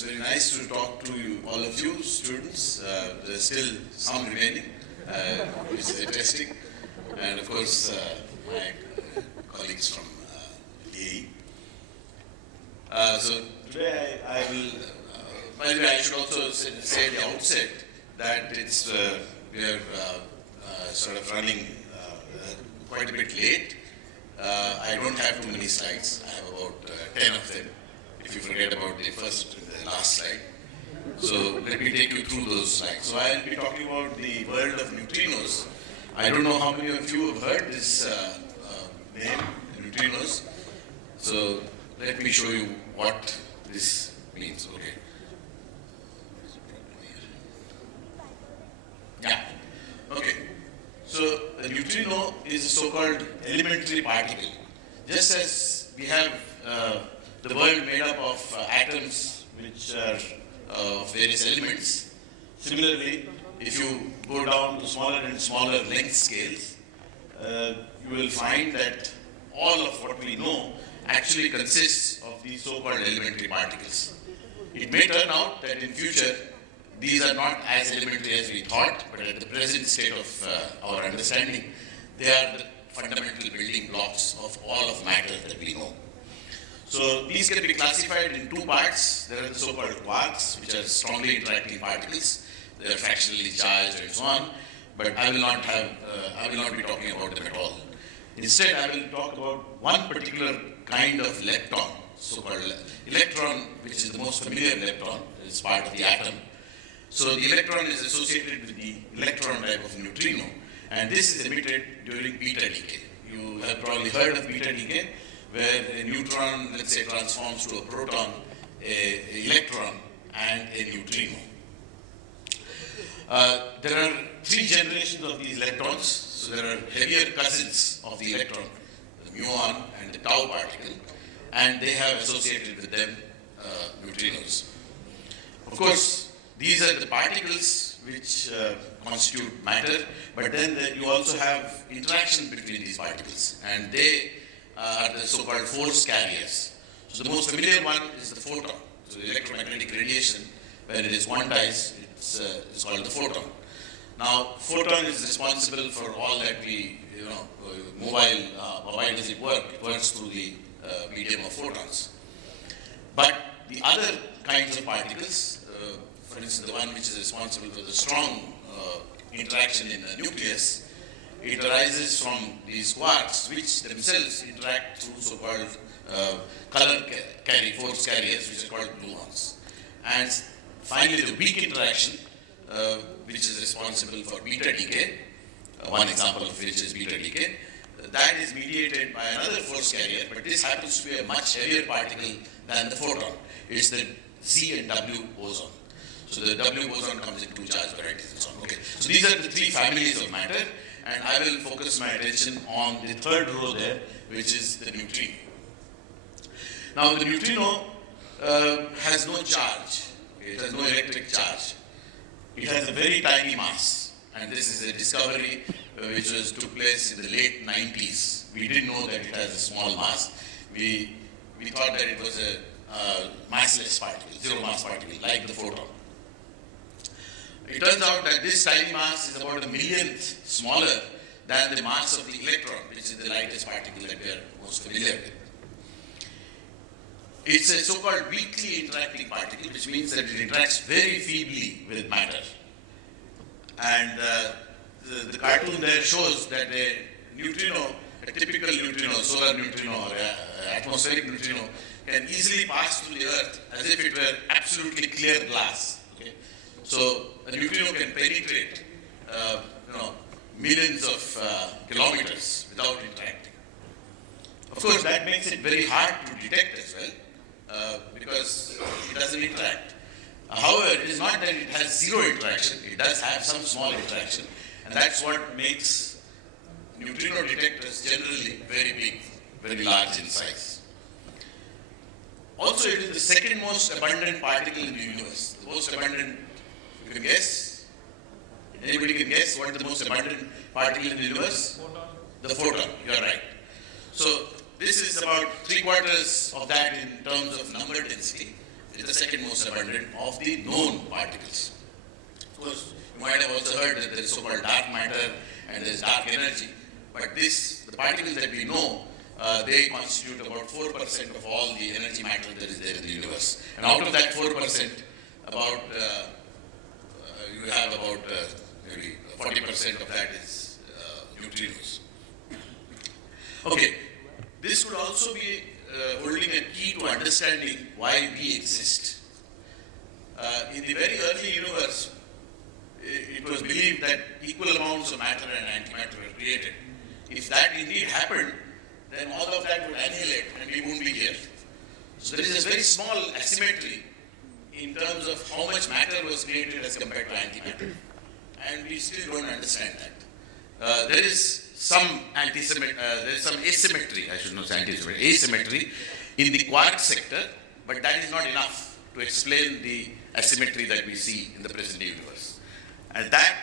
It's very nice to talk to you, all of you, students. There's still some remaining, which is interesting. And of course, my colleagues from DE. So today I will, by the way, I should also say at the outset that it's, we are sort of running quite a bit late. I don't have too many slides. I have about 10 of them, if you forget about the first and the last slide. So let me take you through those slides. So I'll be talking about the world of neutrinos. I don't know how many of you have heard this name, neutrinos. So let me show you what this means. Okay. Yeah. Okay. So a neutrino is a so-called elementary particle. Just as we have the world made up of atoms which are of various elements, similarly, if you go down to smaller and smaller length scales, you will find that all of what we know actually consists of these so-called elementary particles. It may turn out that in future, these are not as elementary as we thought, but at the present state of our understanding, they are the fundamental building blocks of all of matter that we know. So these can be classified in two parts. There are the so-called quarks, which are strongly interacting particles. They are fractionally charged and so on, but I will not be talking about them at all. Instead, I will talk about one particular kind of lepton, so-called electron, which is the most familiar lepton, is part of the atom. So the electron is associated with the electron type of neutrino, and this is emitted during beta decay. You have probably heard of beta decay, where a neutron, let's say, transforms to a proton, an electron, and a neutrino. There are three generations of these electrons. So there are heavier cousins of the electron, the muon and the tau particle, and they have associated with them neutrinos. Of course, these are the particles which constitute matter, but then you also have interaction between these particles, and they are the so-called force carriers. So the most familiar one is the photon. So the electromagnetic radiation, where it is quantized, it's called the photon. Now, photon is responsible for all that we, why does it work? It works through the medium of photons. But the other kinds of particles, for instance, the one which is responsible for the strong interaction in the nucleus, it arises from these quarks, which themselves interact through so-called force carriers, which are called gluons. And finally, the weak interaction, which is responsible for beta decay, one example of which is beta decay, that is mediated by another force carrier, but this happens to be a much heavier particle than the photon. It's the Z and W boson. So the W boson comes in two charge varieties and so on. Okay. So these are the three families of matter, and I will focus my attention on the third row there, which is the neutrino. Now the neutrino has no charge. It has no electric charge. It has a very tiny mass, and this is a discovery which took place in the late 90s. We didn't know that it has a small mass. We thought that it was a massless particle, zero mass particle, like the photon. It turns out that this tiny mass is about a millionth smaller than the mass of the electron, which is the lightest particle that we are most familiar with. It's a so-called weakly interacting particle, which means that it interacts very feebly with matter. And the cartoon there shows that a neutrino, a typical neutrino, solar neutrino or atmospheric neutrino, can easily pass through the Earth as if it were absolutely clear glass. Okay? So a neutrino can penetrate, millions of kilometers without interacting. Of course, that makes it very hard to detect as well, because it doesn't interact. However, it is not that it has zero interaction. It does have some small interaction, and that's what makes neutrino detectors generally very big, very large in size. Also, it is the second most abundant particle in the universe. The most abundant, you can guess? Anybody can guess what the most abundant particle in the universe? Photon. The photon, you are right. So this is about 3/4 of that in terms of number density. is the second most abundant of the known particles. Of course, you might have also heard that there is so-called dark matter and there is dark energy, but the particles that we know, they constitute about 4% of all the energy matter that is there in the universe. And out of that 4%, about you have about maybe 40% of that is neutrinos. Okay, this could also be holding a key to understanding why we exist. In the very early universe, it was believed that equal amounts of matter and antimatter were created. If that indeed happened, then all of that would annihilate and we wouldn't be here. So there is a very small asymmetry in terms of how much matter was created as compared to antimatter. And we still don't understand that. There is some asymmetry, I should not say antisymmetry, asymmetry in the quark sector, but that is not enough to explain the asymmetry that we see in the present universe. And that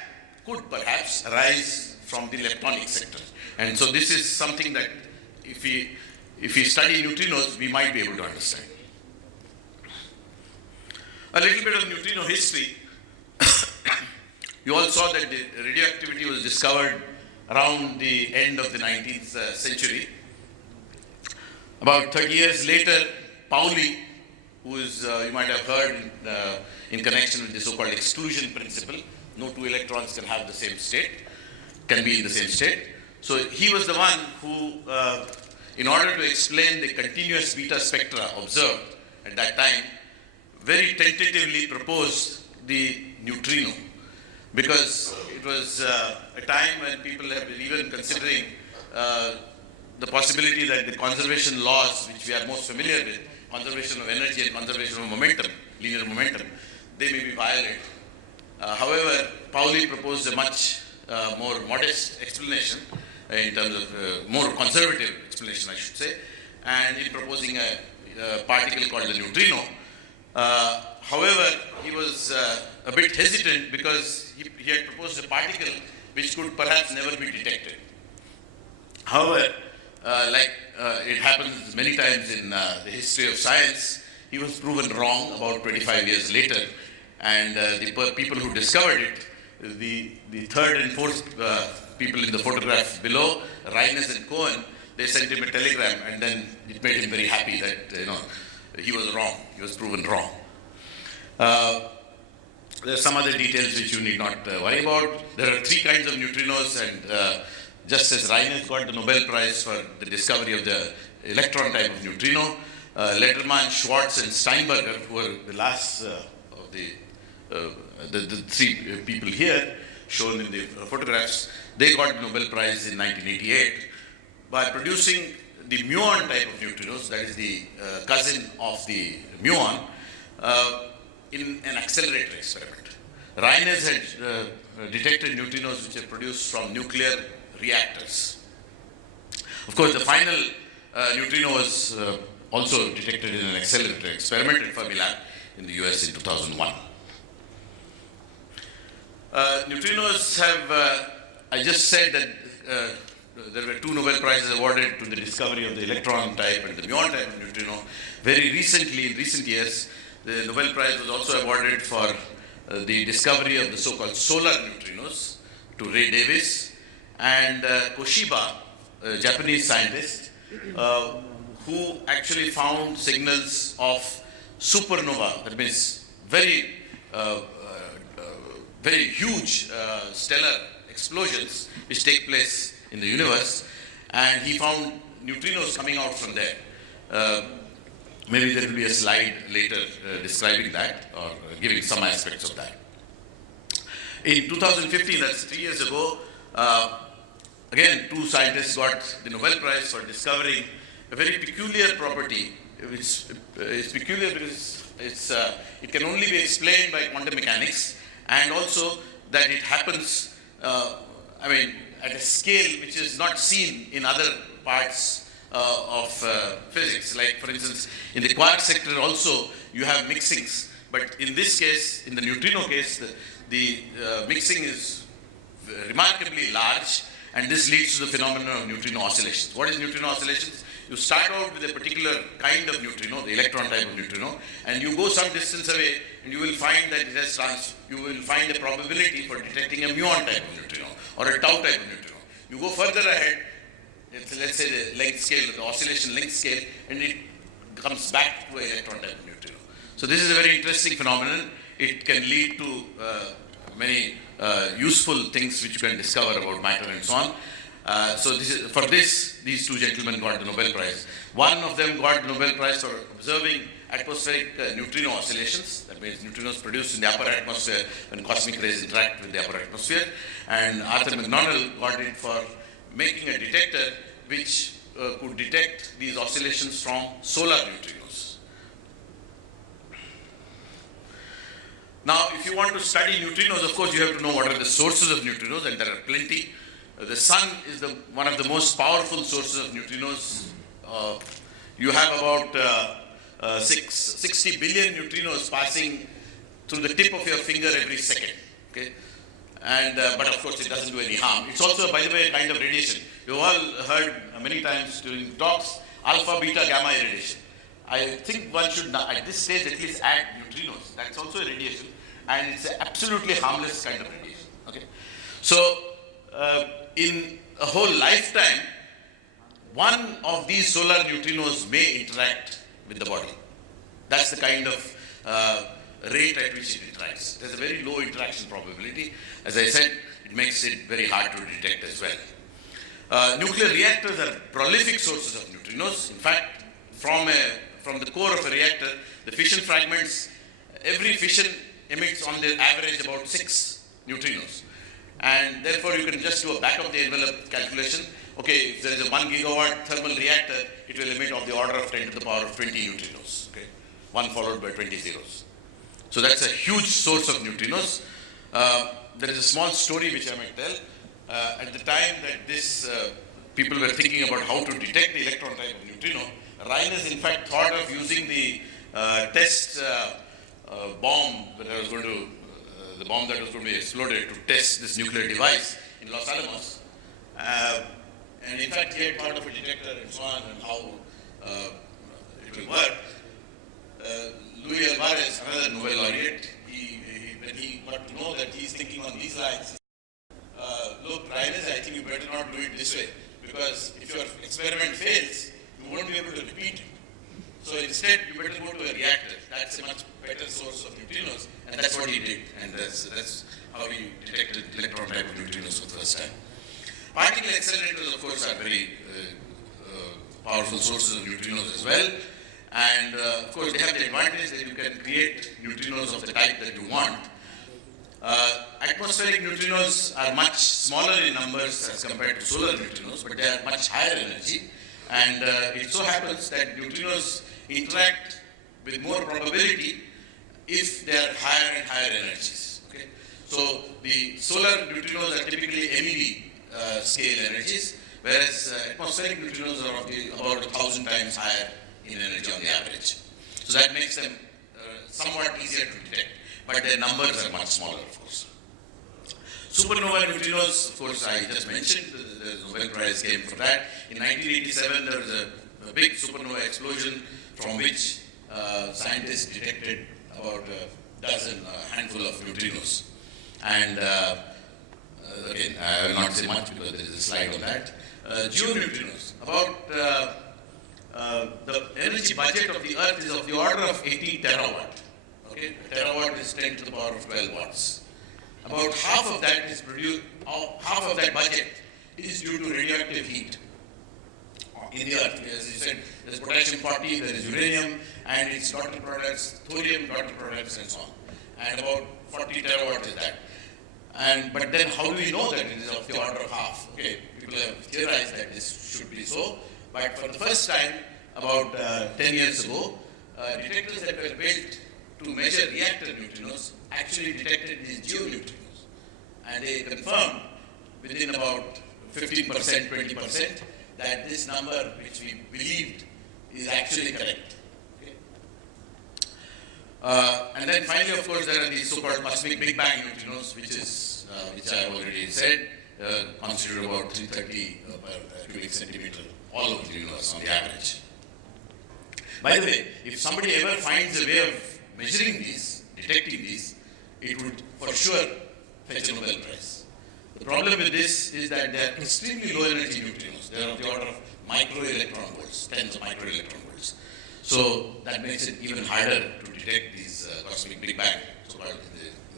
could perhaps arise from the leptonic sector. And so this is something that if we study neutrinos, we might be able to understand. A little bit of neutrino history. You all saw that the radioactivity was discovered around the end of the 19th century. About 30 years later, Pauli, who is, you might have heard in connection with the so-called exclusion principle, no two electrons can have the same state, can be in the same state. So he was the one who, in order to explain the continuous beta spectra observed at that time, very tentatively proposed the neutrino, because it was a time when people have been even considering the possibility that the conservation laws, which we are most familiar with, conservation of energy and conservation of momentum, linear momentum, they may be violated. However, Pauli proposed a much more modest explanation in terms of more conservative explanation, I should say, and in proposing a particle called the neutrino. However, he was a bit hesitant because he had proposed a particle which could perhaps never be detected. However, like it happens many times in the history of science, he was proven wrong about 25 years later, and the people who discovered it, the third and fourth people in the photograph below, Reines and Cohen, they sent him a telegram, and then it made him very happy that he was wrong, he was proven wrong. There are some other details which you need not worry about. There are three kinds of neutrinos, and just as Reines got the Nobel Prize for the discovery of the electron type of neutrino, Letterman, Schwartz, and Steinberger, who were the last of the three people here shown in the photographs, they got the Nobel Prize in 1988 by producing the muon type of neutrinos, that is the cousin of the muon, in an accelerator experiment. Reines had detected neutrinos which are produced from nuclear reactors. Of course, the final neutrino was also detected in an accelerator experiment at Fermilab in the US in 2001. Neutrinos have, I just said that there were two Nobel Prizes awarded to the discovery of the electron type and the muon type of neutrino. Very recently, in recent years, the Nobel Prize was also awarded for the discovery of the so-called solar neutrinos to Ray Davis and Koshiba, a Japanese scientist, who actually found signals of supernova, that means very huge stellar explosions which take place in the universe, and he found neutrinos coming out from there. Maybe there will be a slide later describing that or giving some aspects of that. In 2015, that's 3 years ago, again, two scientists got the Nobel Prize for discovering a very peculiar property, which is peculiar because it can only be explained by quantum mechanics, and also that it happens, at a scale which is not seen in other parts of physics. Like, for instance, in the quark sector also you have mixings, but in this case, in the neutrino case, the mixing is remarkably large, and this leads to the phenomenon of neutrino oscillations. What is neutrino oscillations? you start out with a particular kind of neutrino, the electron type of neutrino, and you go some distance away, and you will find that it has you will find a probability for detecting a muon type of neutrino or a tau type of neutrino. You go further ahead, let's say the length scale, the oscillation length scale, and it comes back to an electron type of neutrino. So this is a very interesting phenomenon. It can lead to many useful things which you can discover about matter and so on. So these two gentlemen got the Nobel Prize. One of them got the Nobel Prize for observing atmospheric neutrino oscillations. That means neutrinos produced in the upper atmosphere when cosmic rays interact with the upper atmosphere. And Arthur McDonnell got it for making a detector which could detect these oscillations from solar neutrinos. Now, if you want to study neutrinos, of course, you have to know what are the sources of neutrinos, and there are plenty. The sun is one of the most powerful sources of neutrinos. You have about 60 billion neutrinos passing through the tip of your finger every second. Okay? And, but of course, it doesn't do any harm. It's also, by the way, a kind of radiation. You've all heard many times during talks, alpha, beta, gamma radiation. I think one should, at this stage, at least add neutrinos. That's also a radiation, and it's an absolutely harmless kind of radiation. Okay? So, in a whole lifetime, one of these solar neutrinos may interact with the body. That's the kind of rate at which it interacts. There's a very low interaction probability. As I said, it makes it very hard to detect as well. Nuclear reactors are prolific sources of neutrinos. In fact, from the core of a reactor, the fission fragments, every fission emits on the average about 6 neutrinos. And therefore, you can just do a back of the envelope calculation. Okay, if there is a 1 gigawatt thermal reactor, it will emit of the order of 10 to the power of 20 neutrinos. Okay, 1 followed by 20 zeros. So that's a huge source of neutrinos. There is a small story which I might tell. At the time that this people were thinking about how to detect the electron type of neutrino, Reines in fact thought of using the test bomb that was going to the bomb that was going to be exploded to test this nuclear device in Los Alamos. And in fact, he had thought of a detector and so on and how it will work. Luis Alvarez, another Nobel laureate, when he got to know that he's thinking on these lines, look, Reines, I think you better not do it this way, because if your experiment fails, you won't be able to repeat it. So instead, you better go to a reactor. That's a much better source of neutrinos, and that's what he did. And that's how he detected electron type of neutrinos for the first time. Particle accelerators, of course, are very powerful sources of neutrinos as well. And of course, they have the advantage that you can create neutrinos of the type that you want. Atmospheric neutrinos are much smaller in numbers as compared to solar neutrinos, but they are much higher energy. And it so happens that neutrinos interact with more probability if they are higher and higher energies. Okay? So the solar neutrinos are typically MeV scale energies, whereas atmospheric neutrinos are about 1,000 times higher in energy on the average. So that makes them somewhat easier to detect, but their numbers are much smaller, of course. Supernova neutrinos, of course, I just mentioned, the Nobel Prize came for that. In 1987, there was a big supernova explosion from which scientists detected about a handful of neutrinos. And again, I will not say much because there is a slide on that. Geoneutrinos, about the energy budget of the Earth is of the order of 80 terawatt. Okay, a terawatt is 10 to the power of 12 watts. About half of that is produced, half of that budget is due to radioactive heat in the Earth. As you said, there's potassium-40, there is uranium, and its daughter products, thorium daughter products, and so on. And about 40 terawatt is that. But then how do we know that it is of the order of half? Okay, people have theorized that this should be so, but for the first time, about 10 years ago, detectors that were built to measure reactor neutrinos actually detected these geoneutrinos. And they confirmed within about 15%, 20%, that this number, which we believed, is actually correct. Okay? And then finally, of course, there are these so-called cosmic Big Bang neutrinos, which I already said. constitute about 330 per cubic centimeter all over the universe on the average. By the way, if somebody ever finds a way of measuring these, detecting these, it would for sure fetch a Nobel Prize. The problem with this is that they are extremely low energy neutrinos. They are of the order of micro electron volts, tens of micro electron volts. So that makes it even harder to detect these cosmic Big Bang. So in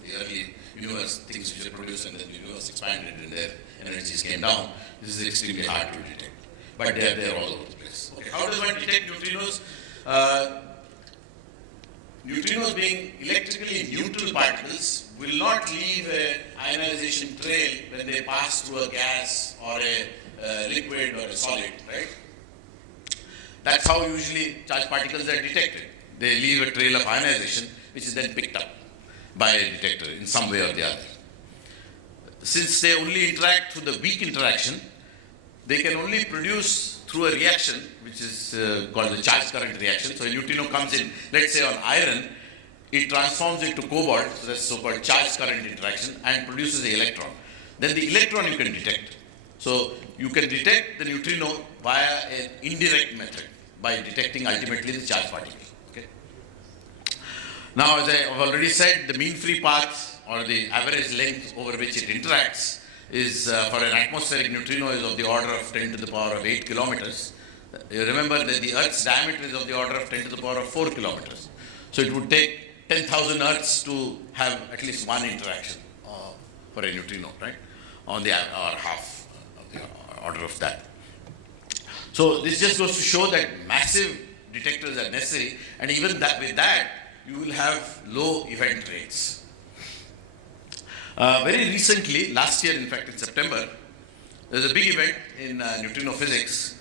the early universe, things which were produced and then the universe expanded and their energies came down. This is extremely hard to detect. But they are there all over the place. Okay, how does one detect neutrinos? Neutrinos being electrically neutral particles will not leave an ionization trail when they pass through a gas or a liquid or a solid, right? That's how usually charged particles are detected. They leave a trail of ionization which is then picked up by a detector in some way or the other. Since they only interact through the weak interaction, they can only produce through a reaction which is called the charge current reaction. So a neutrino comes in, let's say on iron, it transforms it to cobalt, so that's so-called charge current interaction, and produces the electron. Then the electron you can detect. So you can detect the neutrino via an indirect method by detecting ultimately the charge particle. Okay. Now, as I have already said, the mean free path or the average length over which it interacts is for an atmospheric neutrino is of the order of 10 to the power of 8 kilometers. You remember that the Earth's diameter is of the order of 10 to the power of 4 kilometers. So it would take 10,000 Earths to have at least one interaction for a neutrino, right? On the or half of the order of that. So this just goes to show that massive detectors are necessary, and even that with that you will have low event rates. Very recently, last year in fact in September, there was a big event in neutrino physics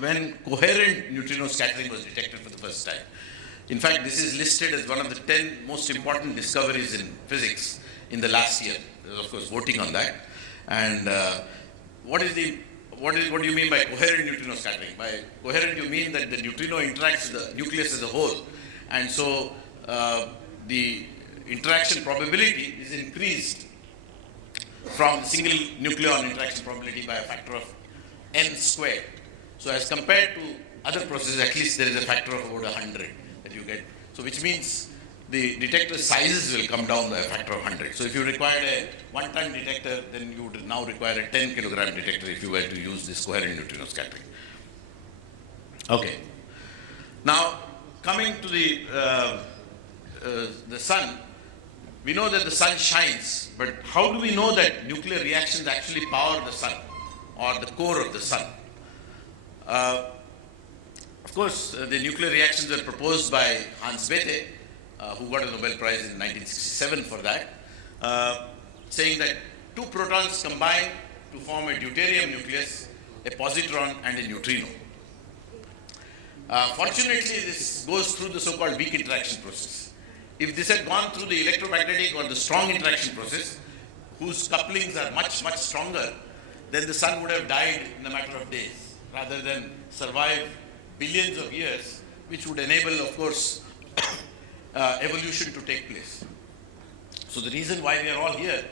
when coherent neutrino scattering was detected for the first time. In fact, this is listed as one of the 10 most important discoveries in physics in the last year. There was of course voting on that. And what do you mean by coherent neutrino scattering? By coherent you mean that the neutrino interacts with the nucleus as a whole, and so the interaction probability is increased from the single nucleon interaction probability by a factor of n squared. So as compared to other processes, at least there is a factor of about 100 that you get. So which means the detector sizes will come down by a factor of 100. So if you required a 1-ton detector, then you would now require a 10 kilogram detector if you were to use this coherent neutrino scattering. Okay. Now, coming to the sun, we know that the sun shines, but how do we know that nuclear reactions actually power the sun or the core of the sun? Of course, the nuclear reactions were proposed by Hans Bethe, who got a Nobel Prize in 1967 for that, saying that two protons combine to form a deuterium nucleus, a positron and a neutrino. Fortunately, this goes through the so-called weak interaction process. If this had gone through the electromagnetic or the strong interaction process, whose couplings are much, much stronger, then the sun would have died in a matter of days, rather than survive billions of years, which would enable, of course, evolution to take place. So the reason why we are all here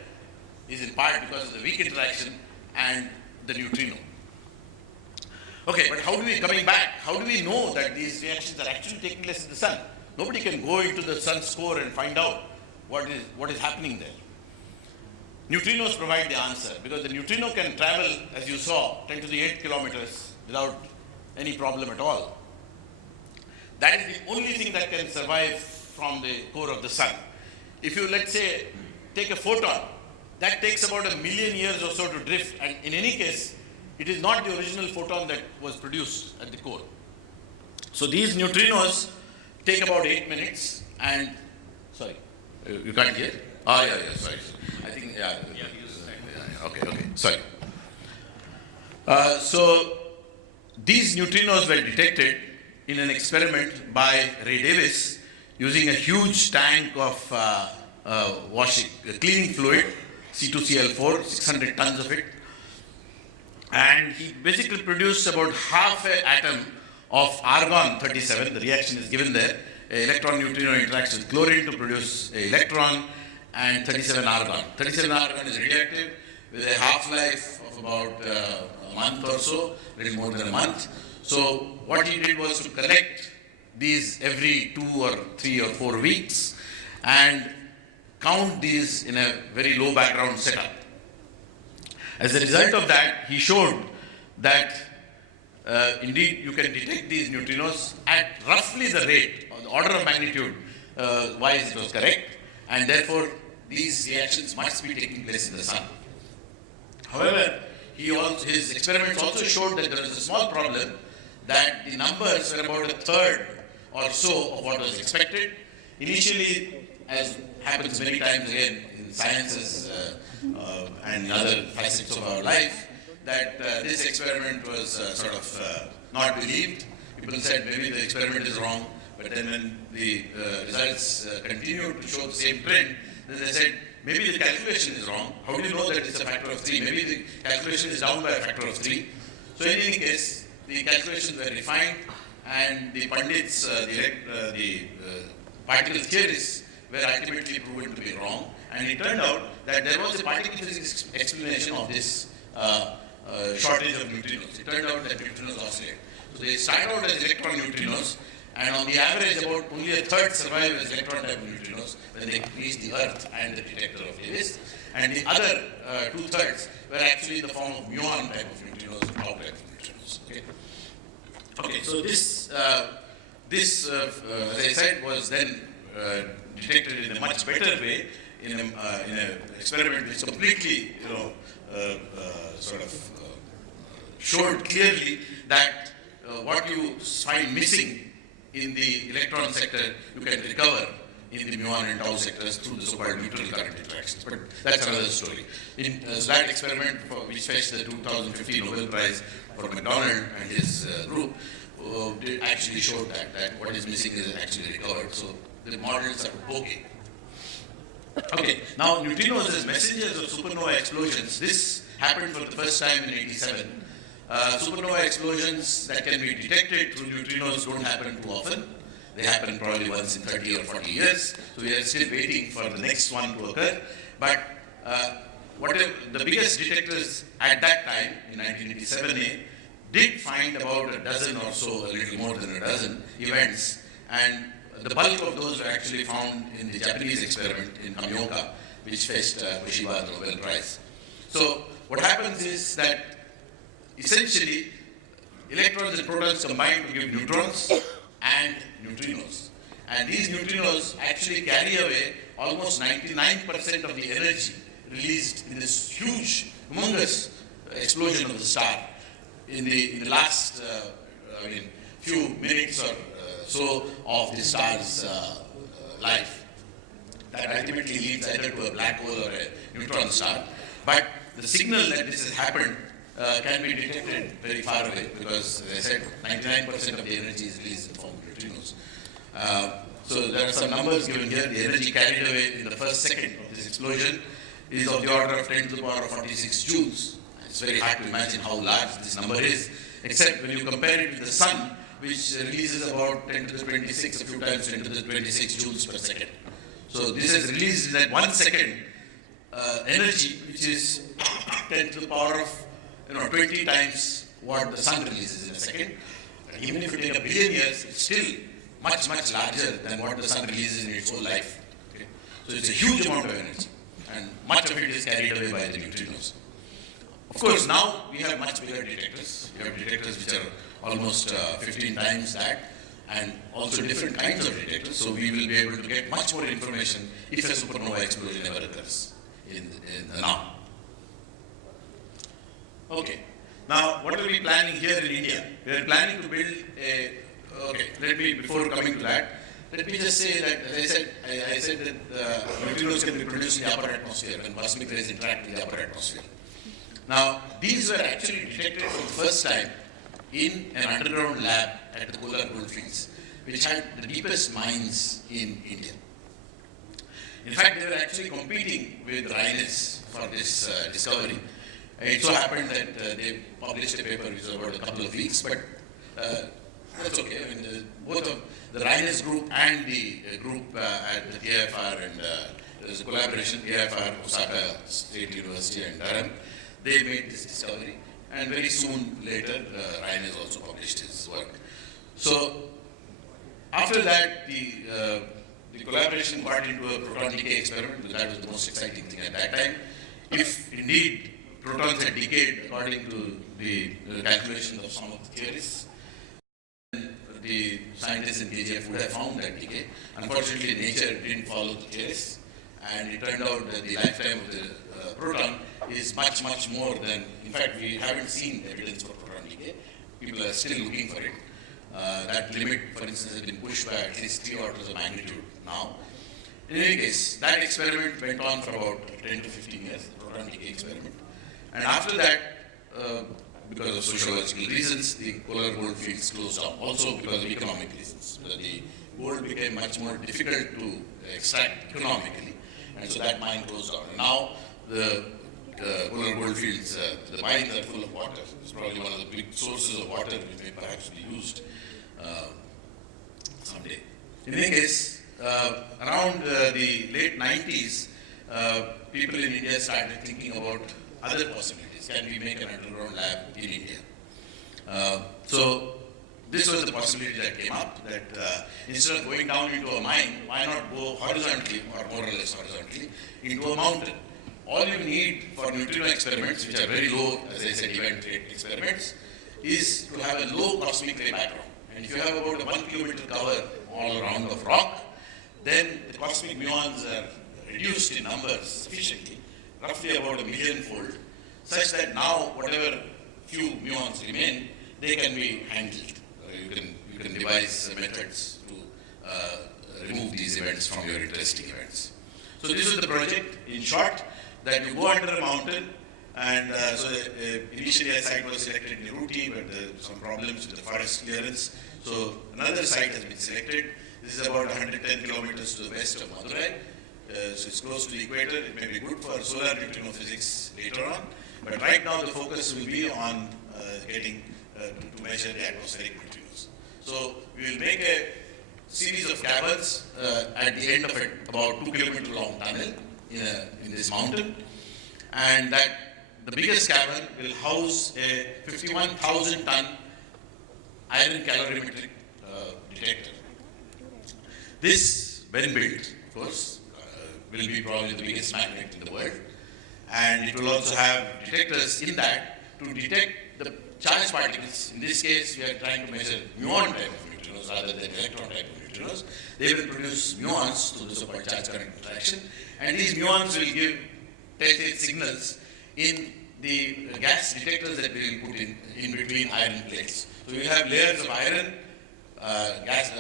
is in part because of the weak interaction and the neutrino. Okay, but coming back, how do we know that these reactions are actually taking place in the sun? Nobody can go into the sun's core and find out what is happening there. Neutrinos provide the answer, because the neutrino can travel, as you saw, 10 to the 8 kilometers without any problem at all. That is the only thing that can survive from the core of the sun. If you, let's say, take a photon, that takes about 1 million years or so to drift, and in any case, it is not the original photon that was produced at the core. So these neutrinos take about 8 minutes, and, sorry, you can't hear? Oh, yeah, sorry. I think, okay, sorry. So these neutrinos were detected in an experiment by Ray Davis using a huge tank of cleaning fluid, C2Cl4, 600 tons of it. And he basically produced about half an atom of argon-37, the reaction is given there. An electron neutrino interacts with chlorine to produce an electron and 37 argon. 37 argon is radioactive. with a half-life of about a month or so, a little more than a month. So what he did was to collect these every 2 or 3 or 4 weeks and count these in a very low background setup. As a result of that, he showed that indeed you can detect these neutrinos at roughly the rate, or the order of magnitude wise it was correct, and therefore these reactions must be taking place in the sun. However, his experiments also showed that there was a small problem, that the numbers were about a third or so of what was expected. Initially, as happens many times again in sciences and other facets of our life, that this experiment was sort of not believed. People said maybe the experiment is wrong, but then when the results continued to show the same trend, then they said maybe the calculation is wrong. How do you know that it's a factor of 3? Maybe the calculation is down by a factor of 3. So in any case, the calculations were refined, and the pundits, the particle theorists, were ultimately proven to be wrong. And it turned out that there was a particle physics explanation of this shortage of neutrinos. It turned out that neutrinos oscillate. So they start out as electron neutrinos, and on the average, about only a third survive as electron type neutrinos when they reach the Earth and the detector of Davis. And the other 2/3 were actually in the form of muon type of neutrinos and tau type of neutrinos. Okay, so this, as I said, was then detected in a much better way in an experiment which completely, showed clearly that what you find missing in the electron sector, you can recover in the muon and tau sectors through the so-called neutral current interactions. But that's another story. In that experiment, which fetched the 2015 Nobel Prize for McDonald and his group, did actually show that what is missing is actually recovered. So the models are okay. Okay, now neutrinos as messengers of supernova explosions. This happened for the first time in '87. Supernova explosions that can be detected through neutrinos don't happen too often. They happen probably once in 30 or 40 years. So we are still waiting for the next one to occur. But whatever the biggest detectors at that time, in 1987, did find about a dozen or so, a little more than a dozen events. And the bulk of those were actually found in the Japanese experiment in Kamioka, which fetched Toshiba the Nobel Prize. So what happens is that essentially electrons and protons combine to give neutrons and neutrinos. And these neutrinos actually carry away almost 99% of the energy released in this huge, humongous explosion of the star in the last few minutes or so of the star's life. That ultimately leads either to a black hole or a neutron star. But the signal that this has happened can be detected very far away, because, as I said, 99% of the energy is released in the form of neutrinos. So there are some numbers given here. The energy carried away in the first second of this explosion is of the order of 10 to the power of 46 joules. It's very hard to imagine how large this number is, except when you compare it with the sun, which releases about 10 to the 26, a few times 10 to the 26 joules per second. So this has released in that 1 second energy, which is 10 to the power of 20 times what the sun releases in a second. And even if you take a billion years, it's still much, much larger than what the sun releases in its whole life. Okay? So it's a huge amount of energy, and much of it is carried away by the neutrinos. Of course, now we have much bigger detectors. We have detectors which are almost 15 times that, and also different kinds of detectors. So we will be able to get much more information if a supernova explosion ever occurs in the now. Okay. Now, what are we planning here in India? We are planning to build before coming to that, let me just say that, as I said that neutrinos can be produced in the upper atmosphere when cosmic rays interact with the upper atmosphere. Now, these were actually detected for the first time in an underground lab at the Kolar Goldfields, which had the deepest mines in India. In fact, they were actually competing with Rhines for this discovery. It so happened that they published a paper which was about a couple of weeks, but that's okay. I mean, both of the Rhines group and the group at the TIFR and there's a collaboration, TIFR, Osaka State University and Durham. They made this discovery, and very soon later, Ryan has also published his work. So, after that, the collaboration got into a proton decay experiment, because that was the most exciting thing at that time. If indeed protons had decayed according to the calculations of some of the theorists, the scientists in KGF would have found that decay. Unfortunately, nature didn't follow the theorists, and it turned out that the lifetime of the proton is much, much more than, in fact, we haven't seen evidence for proton decay. People are still looking for it. That limit, for instance, has been pushed by at least 3 orders of magnitude now. In any case, that experiment went on for about 10 to 15 years, the proton decay experiment. And after that, because of sociological reasons, the polar gold fields closed down, also because of economic reasons. The gold became much more difficult to extract economically, and so that mine closed down. And now the polar gold fields, the mines are full of water. It's probably one of the big sources of water which may perhaps be used someday. In any case, around the late 90s, people in India started thinking about other possibilities. Can we make an underground lab in India? So this was the possibility that came up, that instead of going down into a mine, why not go horizontally, or more or less horizontally, into a mountain? All you need for neutrino experiments, which are very low, as I said, event rate experiments, is to have a low cosmic ray background. And if you have about a 1 kilometer cover all around of rock, then the cosmic muons are reduced in numbers sufficiently, roughly about 1 million-fold, such that now whatever few muons remain, they can be handled. You can devise methods to remove these events from your interesting events. So this is the project, in short, that you go under a mountain, and initially a site was selected in Uruti, but there were some problems with the forest clearance. So another site has been selected. This is about 110 kilometers to the west of Madurai. So it's close to the equator. It may be good for solar neutrino physics later on. But right now the focus will be on getting to measure the atmospheric neutrinos. So we will make a series of caverns at the end of it, about 2 kilometer long tunnel in this mountain. And that the biggest cavern will house a 51,000 ton iron calorimetric detector. This, when built, of course, will be probably the biggest magnet in the world. And it will also have detectors in that to detect the charged particles. In this case, we are trying to measure muon type of neutrinos rather than electron type of neutrinos. They will produce muons through the so-called charge current interaction. And these muons will give telltale signals in the gas detectors that we will put in between iron plates. So we have layers of iron gas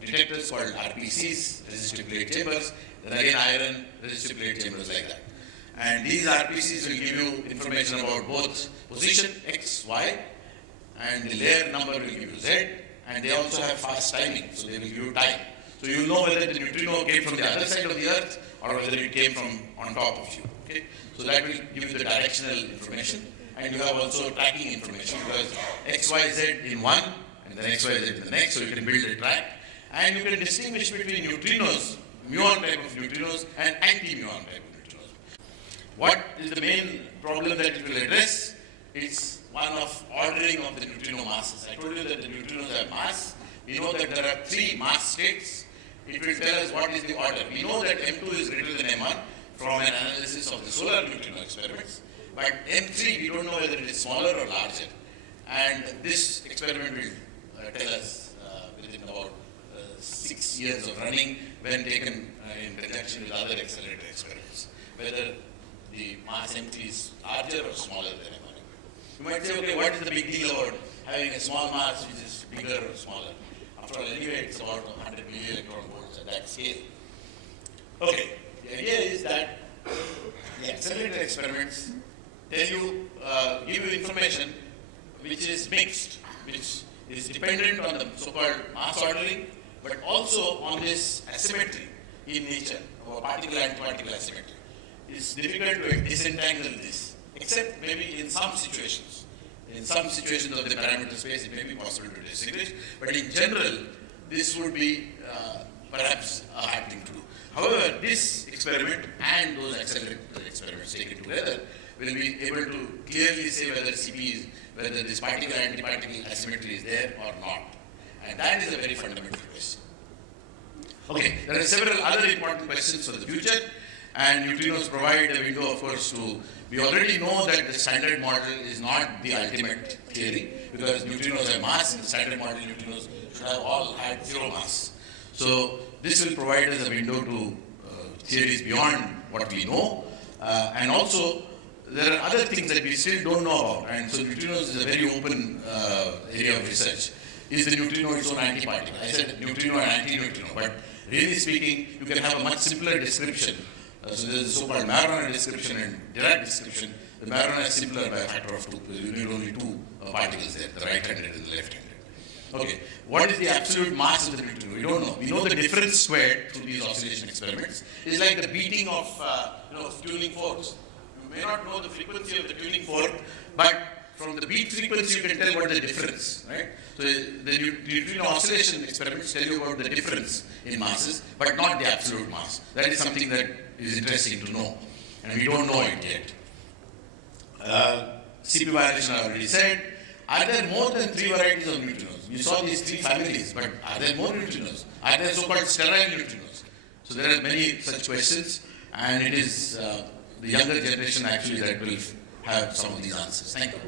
detectors called RPCs, resistive plate chambers, then again iron resistive plate chambers like that. And these RPCs will give you information about both position, X, Y, and the layer number will give you Z, and they also have fast timing, so they will give you time. So you will know whether the neutrino came from the other side of the Earth or whether it came from on top of you. Okay? So that will give you the directional information, and you have also tracking information, because X, Y, Z in one, and then X, Y, Z in the next, so you can build a track. And you can distinguish between neutrinos, muon type of neutrinos, and anti-muon type of neutrinos. What is the main problem that it will address? It's one of ordering of the neutrino masses. I told you that the neutrinos have mass. We know that there are 3 mass states. It will tell us what is the order. We know that M2 is greater than M1 from an analysis of the solar neutrino experiments. But M3, we don't know whether it is smaller or larger. And this experiment will tell us within about 6 years of running, when taken in conjunction with other accelerator experiments, whether the mass M3 is larger or smaller than M1. You might say, okay, what is the big deal about having a small mass which is bigger or smaller? After all, anyway, it's about 100 million electron volts at that scale. Okay, the idea is that the accelerator experiments tell you, give you information which is mixed, which is dependent on the so-called mass ordering, but also on this asymmetry in nature, or particle-antiparticle asymmetry. It's difficult to disentangle this, except maybe in some situations. In some situations of the parameter space, it may be possible to distinguish, but in general, this would be perhaps a hard thing to do. However, this experiment and those accelerated experiments taken together will be able to clearly say whether whether this particle-antiparticle asymmetry is there or not. And that is a very fundamental question. Okay, there are several other important questions for the future, and neutrinos provide a window, of course, we already know that the standard model is not the ultimate theory, because neutrinos have mass, and the standard model neutrinos should have all had 0 mass. So this will provide us a window to theories beyond what we know, and also there are other things that we still don't know about, and so neutrinos is a very open area of research. Is the neutrino its own antiparticle? I said neutrino and antineutrino, but really speaking, you can have a much simpler description. So there is a so-called Majorana description and Dirac description. The Majorana is simpler by a factor of 2. You need only 2 particles there, the right-handed and the left-handed. Okay, what is the absolute mass of the neutrino? We don't know. We know the difference squared through these oscillation experiments is like the beating of tuning forks. You may not know the frequency of the tuning fork, but from the beat frequency you can tell what the difference, right? So the neutrino oscillation experiments tell you about the difference in masses, but not the absolute mass. That is something that is interesting to know, and we don't know it yet. CP violation I already said. Are there more than 3 varieties of neutrinos? You saw these 3 families, but are there more neutrinos? Are there so-called sterile neutrinos? So there are many such questions, and it is the younger generation actually that will have some of these answers. Thank you.